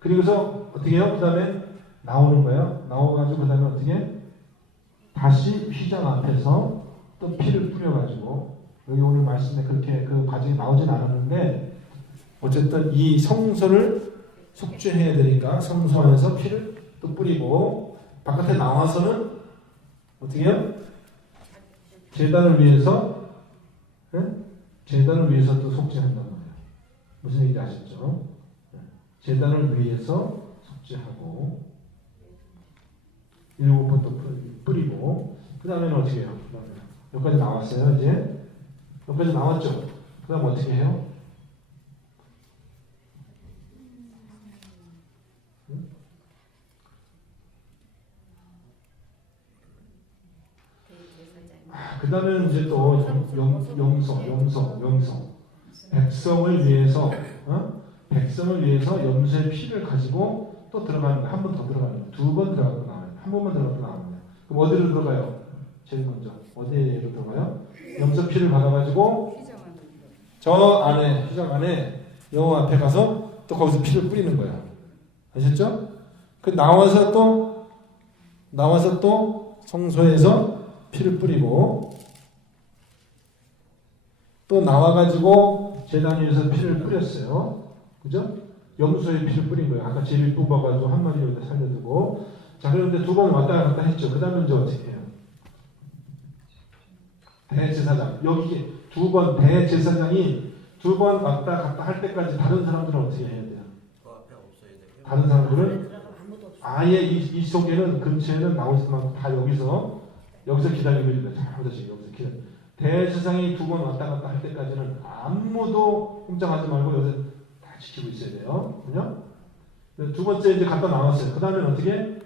그리고서 어떻게 해요? 그 다음에 나오는 거예요. 나와가지고 그 다음에 어떻게? 다시 휘장 앞에서 또 피를 뿌려가지고, 여기 오늘 말씀에 그렇게 그 과정이 나오진 않았는데 어쨌든 이 성소를 속죄해야 되니까 성소 안에서 피를 또 뿌리고 바깥에 나와서는 어떻게 해요? 제단을 위해서 또 속죄한단 말이에요. 무슨 얘기인지 아시죠? 제단을 위해서 속죄하고 7번 또 뿌리고 그 다음에는 어떻게 해요? 여기까지 나왔어요. 이제 여기까지 나왔죠? 그 다음 어떻게 해요? 그 다음에 이제 또 염소. 백성을 위해서, 백성을 위해서 염소의 피를 가지고 또 들어가는 거예요. 한 번 더 들어가는 거예요. 두 번 들어가고 나와요. 한 번만 들어가고 나오는 거예요. 그럼 어디로 들어가요? 제일 먼저. 어디로 들어가요? 염소 피를 받아가지고 저 안에, 휘장 안에 여호와 앞에 가서 또 거기서 피를 뿌리는 거야. 아셨죠? 그 나와서 또 성소에서 피를 뿌리고 또 나와가지고 제단 위에서 피를 뿌렸어요. 그죠? 염소의 피를 뿌린 거예요. 아까 제비 뽑아가지고 한 마리 여기다 살려두고. 자, 그런데 두 번 왔다 갔다 했죠. 그 다음에 이제 어떻게 해요? 대제사장. 여기 두 번 대제사장이 두 번 왔다 갔다 할 때까지 다른 사람들은 어떻게 해야 돼요? 다른 사람들은 아예 이 속에는 근처에는 나오지 말고 다 여기서 기다리고 있는 거예요. 자, 여기서 기다려. 대제사장이 두 번 왔다 갔다 할 때까지는 아무도 꼼짝하지 말고 여기서 다 지키고 있어야 돼요. 그죠? 두 번째 이제 갔다 나왔어요. 그 다음에 어떻게?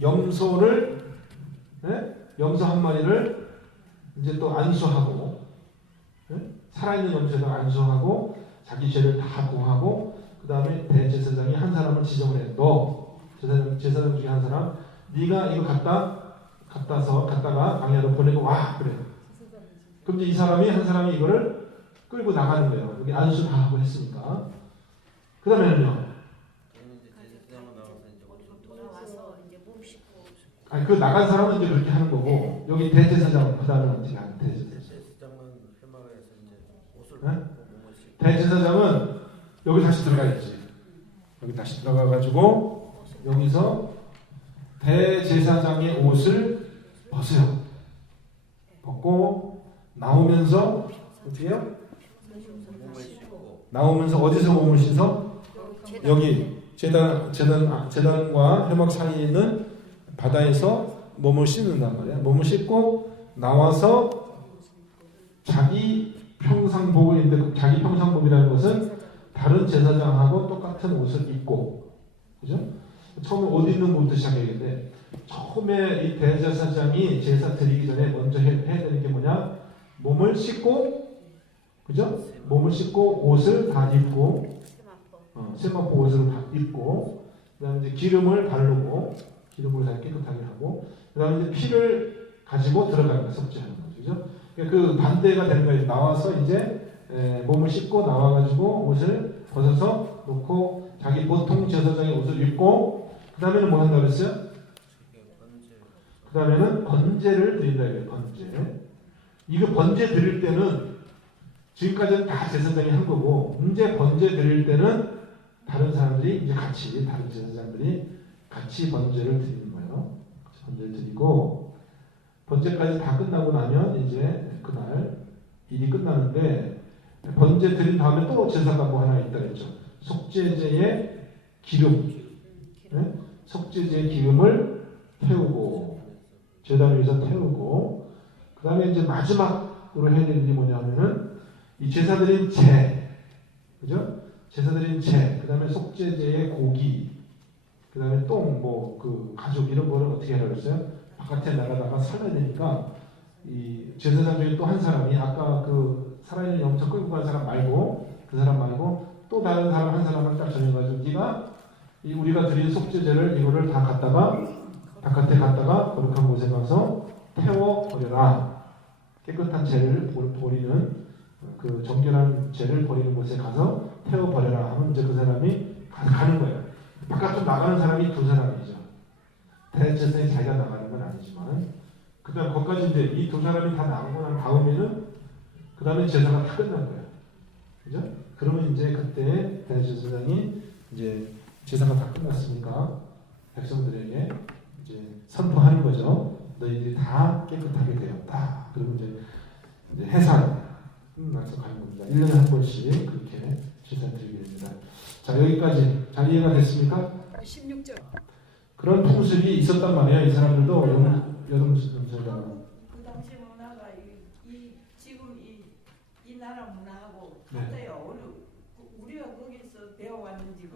염소를, 네? 염소 한 마리를 이제 또 안수하고, 네? 살아있는 염소를 안수하고, 자기 죄를 다 고하고, 그 다음에 대제사장이 한 사람을 지정을 해. 너, 제사장 중에 한 사람, 네가 이거 갔다가 광야로 보내고 와. 그래. 그럼 이제 이 사람이, 한 사람이 이거를 끌고 나가는 거예요. 여기 안수 다 하고 했으니까. 그 다음에는요. 아니, 그 나간 사람은 이제 그렇게 하는 거고, 여기 대제사장, 그 다음에 어떻게 하는 대제사장은 여기 다시 들어가야지. 여기 다시 들어가가지고, 여기서 대제사장의 옷을 벗어요. 벗고, 나오면서, 어떻게 해요? 나오면서 어디서 몸을 씻어? 여기 제단과 회막 사이에 있는 바다에서 몸을 씻는단 말이야. 몸을 씻고 나와서 자기 평상복인데, 자기 평상복이라는 것은 다른 제사장하고 똑같은 옷을 입고, 그죠? 처음에 옷 입는 것부터 시작해야겠는데, 처음에 이 대제사장이 제사 드리기 전에 먼저 해야 되는 게 뭐냐? 몸을 씻고, 그죠? 몸을 씻고 옷을 다 입고, 세마포 옷을 다 입고, 그 다음에 이제 기름을 바르고, 기름을 다 깨끗하게 하고, 그 다음에 이제 피를 가지고 들어가는 거예요. 속죄하는 거죠. 그죠? 그러니까 그 반대가 되는 거예요. 나와서 이제 몸을 씻고 나와가지고 옷을 벗어서 놓고, 자기 보통 제사장의 옷을 입고, 그 다음에는 뭐 한다고 그랬어요? 그 다음에는 번제를 드린다 이거예요. 번제. 이거 번제 드릴 때는 지금까지는 다 제사장이 한 거고, 이제 번제 드릴 때는 다른 사람들이 이제 같이, 다른 제사장들이 같이 번제를 드리는 거예요. 같이 번제를 드리고, 번제까지 다 끝나고 나면 이제 그날 일이 끝나는데, 번제 드린 다음에 또 제사가 뭐 하나 있다 그랬죠. 속죄제의 기름. 네? 속죄제의 기름을 태우고, 제단 위에서 태우고, 그 다음에 이제 마지막으로 해야 되는 게 뭐냐면은, 이 제사드린 재, 그죠? 제사드린 재, 그 다음에 속죄제의 고기, 그 다음에 똥, 그 가죽 이런 거를 어떻게 하라고 했어요? 바깥에 나가다가 살려야 되니까 이 제사장 중에 또 한 사람이 아까 그 살아있는 염소 끌고 간 사람 말고, 그 사람 말고 또 다른 사람 한 사람을 딱 정해가지고 네가 우리가 드린 속죄제를 이거를 다 갖다가 바깥에 갔다가 거룩한 곳에 가서 태워 버려라. 깨끗한 죄를 버리는, 그 정결한 죄를 버리는 곳에 가서 태워 버려라 하면 이제 그 사람이 가는 거예요. 바깥으로 나가는 사람이 두 사람이죠. 대제사장이 자기가 나가는 건 아니지만, 그 다음 거기까지 이제 이 두 사람이 다 나가고 난 다음에는 그 다음에 제사가 다 끝난 거예요. 그죠? 그러면 이제 그때 대제사장이 이제 제사가 다 끝났으니까 백성들에게 이제 선포하는 거죠. 너희들이 다 깨끗하게 되었다. 그러면 이제 해산 약속하는 겁니다. 1년에 한 번씩 그렇게 제사 드리게 됩니다. 자, 여기까지 잘 이해가 됐습니까? 16절. 그런 풍습이 있었단 말이에요. 이 사람들도 여름 염소가. 그 당시 문화가 지금 이 나라 문화하고 네. 같아요. 우리가 거기서 배워왔는지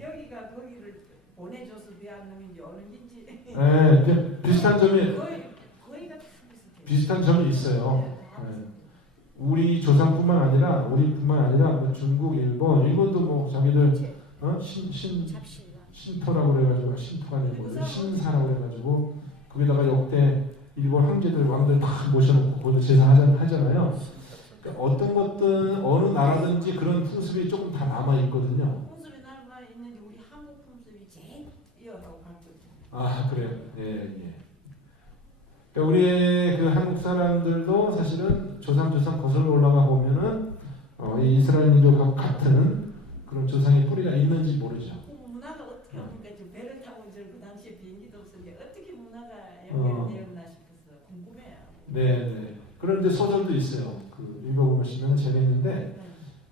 여기가 거기를 보내줘서 배웠는지 어느인지. 네, 비슷한 점이. 비슷한 점이 있어요. 네. 우리 조상뿐만 아니라 우리뿐만 아니라 뭐 중국, 일본도 뭐 자기들 신토라고 그래가지고 신토가 아니고 신사라고 그래가지고 거기다가 역대 일본 황제들 왕들 막 모셔놓고 거기서 제사 하잖아요. 그러니까 어떤 것든 어느 나라든지 그런 풍습이 조금 다 남아 있거든요. 풍습이 남아 있는데 우리 한국 풍습이 제일 이어가고 갈 거죠. 아 그래요. 예. 그러니까 우리의 그 한국 사람들도 사실은 조상 거슬러 올라가 보면은 이 이스라엘 민족하고 같은 그런 조상의 뿌리가 있는지 모르죠. 문화가 어떻게 그러니까 지금 배를 타고 이제 그 당시에 비행기도 없었는데 어떻게 문화가 연결되었나 싶어서 궁금해요. 네. 그런데 소설도 있어요. 그 읽어보시면 재밌는데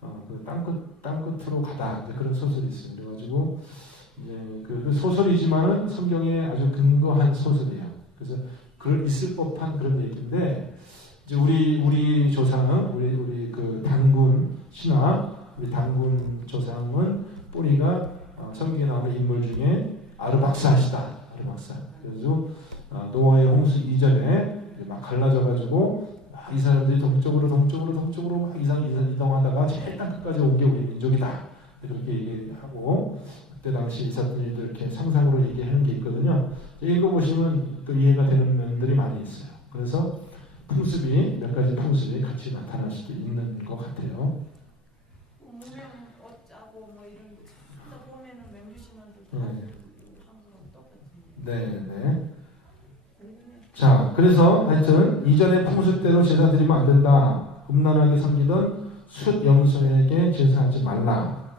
그 땅끝으로 가다 그런 소설이 있어요. 그래가지고 이제 그 소설이지만은 성경에 아주 근거한 소설이에요. 그래서 그럴 있을 법한 그런 얘기인데 이제 우리 조상은 우리 그 단군 신화 우리 단군 조상은 뿌리가 성경에 나오는 인물 중에 아르박사시다. 아르박사. 그래서 노아의 홍수 이전에 막 갈라져가지고 막 이 사람들이 동쪽으로 막 이동하다가 제일 땅끝까지 온 게 우리 민족이다. 그렇게 얘기하고 그때 당시 이사들이 이렇게 상상으로 얘기하는 게 있거든요. 읽어보시면 또 이해가 되는 면들이 많이 있어요. 그래서 몇 가지 풍습이 같이 나타날 수도 있는 것 같아요. 무명 어짜고 뭐 이런 거 보면은 맹주신원도 한국하고 똑같은. 네. 자, 그래서 하여튼 이전의 풍습대로 제사 드리면 안 된다. 음란하게 섬기던 숫 염소에게 제사하지 말라.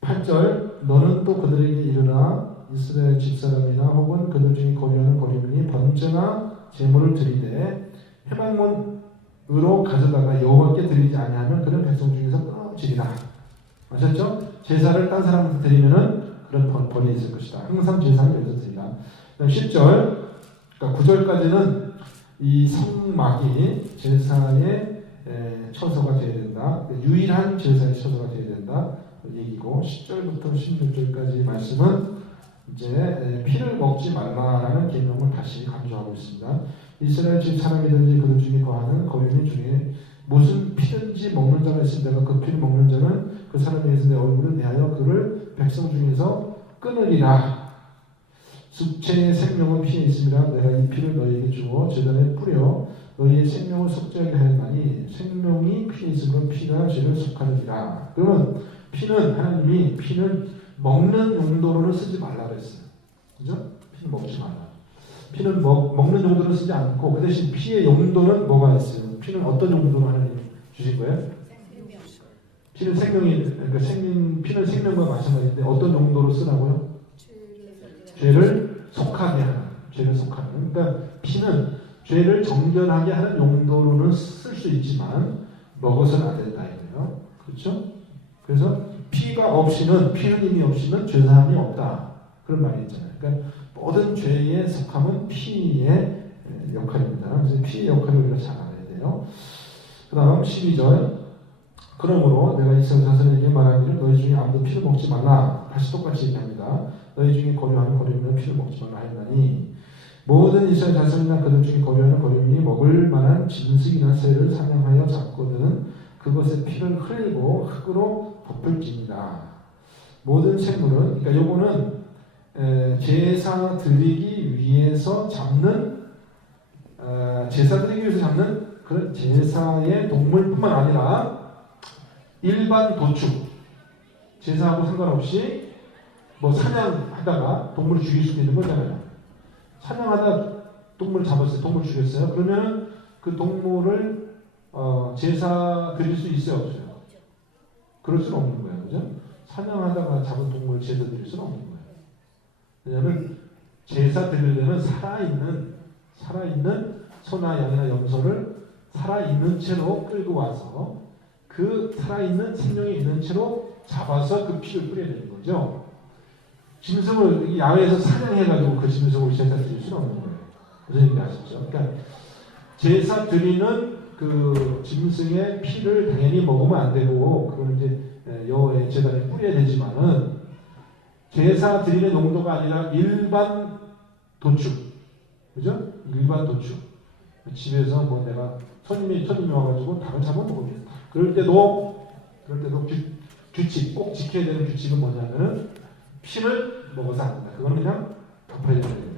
8절 너는 또 그들에게 이르라 이스라엘 집사람이나 혹은 그들 중에 거류하는 거류민이 번제나 제물을 드리되 회막문으로 가져다가 여호와께 드리지 아니하면 그런 백성 중에서 끊어지리라. 아셨죠? 제사를 딴 사람한테 드리면은 그런 벌이 있을 것이다. 항상 제사를 여기서 드리라. 10절 그러니까 9절까지는 이 성막이 제사의 처소가 되어야 된다. 유일한 제사의 처소가 되어야 된다. 얘기고 10절부터 16절까지 말씀은 이제 피를 먹지 말라라는 계명을 다시 강조하고 있습니다. 이스라엘 집 사람이든지 그들 중에 거하는 거류민 중에 무슨 피든지 먹는 자가 있으면 내가 그 피를 먹는 자는 그 사람에 대해서 내 얼굴을 내하여 그를 백성 중에서 끊으리라. 숙체의 생명은 피에 있음이라 내가 이 피를 너희에게 주어 제단에 뿌려 너희의 생명을 속죄하게 하였나니 생명이 피에 있으므로 피가 죄를 속하느니라. 그러면 하나님이 피는 먹는 용도로는 쓰지 말라 그랬어요. 그죠? 피는 먹지 말라. 피는 먹는 용도로 쓰지 않고 그 대신 피의 용도는 뭐가 있어요? 피는 어떤 용도로 하나님 주신 거예요? 피는 그러니까 피는 생명과 마찬가지인데 어떤 용도로 쓰라고요? 죄를 속하게 하는. 그러니까 피는 죄를 정결하게 하는 용도로는 쓸 수 있지만 먹어서는 안 된다 이거예요. 그렇죠? 그래서 피 흘림이 없이는 죄사함이 없다. 그런 말이 있잖아요. 그러니까 모든 죄의 속함은 피의 역할입니다. 그래서 피의 역할을 우리가 잘 알아야 돼요. 그 다음 12절 그러므로 내가 이스라엘 자손에게 말하기를 너희 중에 아무도 피를 먹지 말라. 다시 똑같이 얘기합니다. 너희 중에 거류하는 거류민은 피를 먹지 말라 하였나니 모든 이스라엘 자손이나 그들 중에 거류하는 거류민이 먹을 만한 짐승이나 새를 사냥하여 잡거든 그것의 피를 흘리고 흙으로 덮을지니라. 모든 생물은 그러니까 요거는 제사 드리기 위해서 잡는 그런 제사의 동물뿐만 아니라 일반 도축 제사하고 상관없이 뭐 사냥하다가 동물을 죽일 수도 있는 거잖아요. 사냥하다 동물 잡았어요. 동물 죽였어요. 그러면 그 동물을 제사 드릴 수 있어요? 없어요? 그럴 수는 없는 거예요. 그죠? 사냥하다가 잡은 동물을 제사 드릴 수는 없는 거예요. 왜냐하면 제사 드리려면 살아있는 소나 양이나 염소를 살아있는 채로 끌고 와서 그 살아있는 생명이 있는 채로 잡아서 그 피를 뿌려야 되는 거죠. 짐승을 야외에서 사냥해가지고 그 짐승을 제사 드릴 수는 없는 거예요. 무슨 얘기인지 아시죠? 그러니까 제사 드리는 그 짐승의 피를 당연히 먹으면 안 되고 그걸 이제 여호와의 제단에 뿌려야 되지만은 제사 드리는 용도가 아니라 일반 도축, 그죠? 일반 도축. 집에서 뭐 내가 손님이 와가지고 닭을 잡아먹으면 그럴 때도 규칙 꼭 지켜야 되는 규칙은 뭐냐면은 피를 먹어서 안 된다. 그건 그냥 덮어야 된다.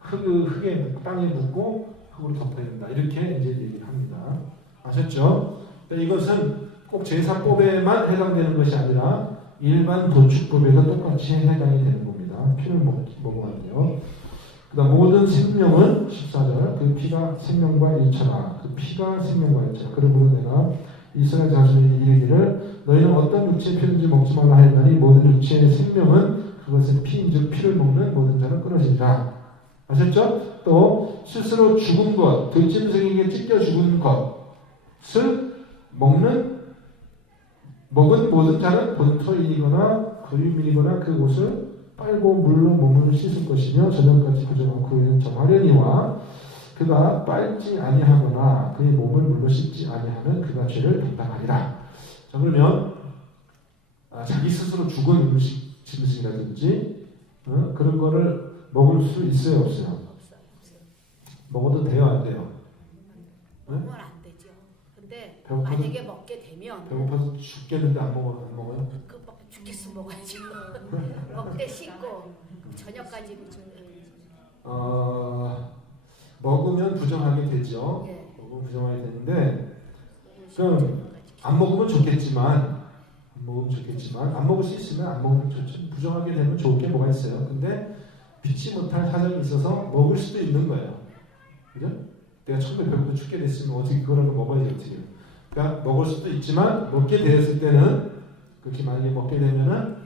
흙에 땅에 묻고 흙으로 덮어야 된다. 이렇게 이제 얘기를 합니다. 아셨죠? 이것은 꼭 제사법에만 해당되는 것이 아니라 일반 도축법에도 똑같이 해당이 되는 겁니다. 피를 먹으면요. 그다음 모든 생명은 14절 그 피가 생명과 일처라. 그 피가 생명과 일처라. 그러므로 내가 이스라엘 자손에게 이르기를 너희는 어떤 육체의 피든지 먹지 말라 하였나니 모든 육체의 생명은 그것은 피인즉 피를 먹는 모든 자는 끊어지리라. 아셨죠? 또 스스로 죽은 것, 들짐승에게 찢겨 죽은 것을 먹은 모든 자는 본토인이거나 거류민이거나 그 옷을 빨고 물로 몸을 씻을 것이며 저녁까지 부정하고 그 후에는 정하려니와 그가 빨지 아니하거나 그의 몸을 물로 씻지 아니하면 그가 죄를 담당하리라. 자, 그러면 자기 스스로 죽은 음식, 짐승이라든지 그런 거를 먹을 수 있어요, 없어요? 먹어도 돼요, 안 돼요? 먹으면 안 되죠. 근데 배고파서, 만약에 먹게 되면 배고파서 죽겠는데 안 먹어요? 그 죽겠으면 먹어야죠. 먹되 씻고 저녁까지 먹으면 부정하게 되죠. 예. 먹으면 부정하게 되는데 그럼 안 먹으면 좋겠지만 안 먹을 수 있으면 안 먹으면 좋죠. 부정하게 되면 좋을 게 뭐가 있어요. 근데 피치 못할 사정이 있어서 먹을 수도 있는 거예요. 그죠? 내가 처음에 배고파 죽게 됐으면 어떻게 그거라도 먹어야지 어떻게. 그러니까 먹을 수도 있지만 먹게 되었을 때는 그렇게 만약에 먹게 되면은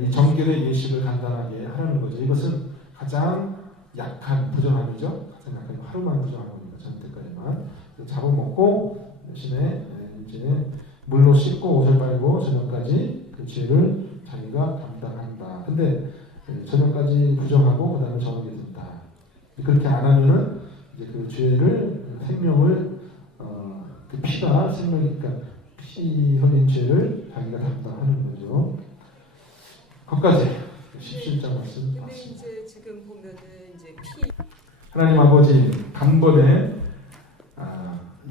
이 정결의 예식을 간단하게 하라는 거죠. 이것은 가장 약한 부정함이죠. 가장 약한 하루만 부정한 겁니다. 저녁때까지만 잡아먹고 대신에 이제 물로 씻고 옷을 빨고 저녁까지 그 죄를 자기가 감당한다. 근데 저녁까지 부정하고 그 다음에 정하게 된다. 그렇게 안 하면은 이제 그 죄를 생명을 그 피가 생명이니까 피 흘린 죄를 자기가 담당하는 거죠. 거기까지 17장 말씀 근데 봤습니다. 이제 지금 보면은 이제 피 하나님 아버지 단번에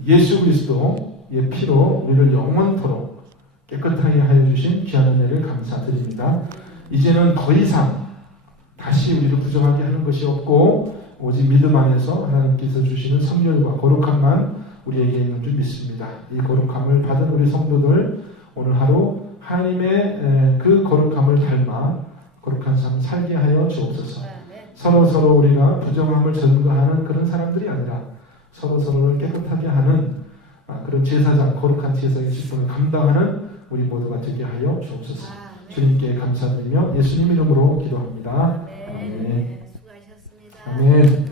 예수 그리스도의 피로 우리를 영원토록 깨끗하게 하여 주신 귀한 은혜를 감사드립니다. 이제는 더 이상 다시 우리를 부정하게 하는 것이 없고 오직 믿음 안에서 하나님께서 주시는 성결과 거룩함만 우리에게 있는 줄 믿습니다. 이 거룩함을 받은 우리 성도들 오늘 하루 하나님의 그 거룩함을 닮아 거룩한 삶 살게 하여 주옵소서. 서로 우리가 부정함을 전가하는 그런 사람들이 아니라 서로를 깨끗하게 하는 그런 제사장, 거룩한 제사의 직분을 감당하는 우리 모두가 되게 하여 주옵소서. 주님께 감사드리며 예수님 이름으로 기도합니다. 네. 수고하셨습니다. 아멘.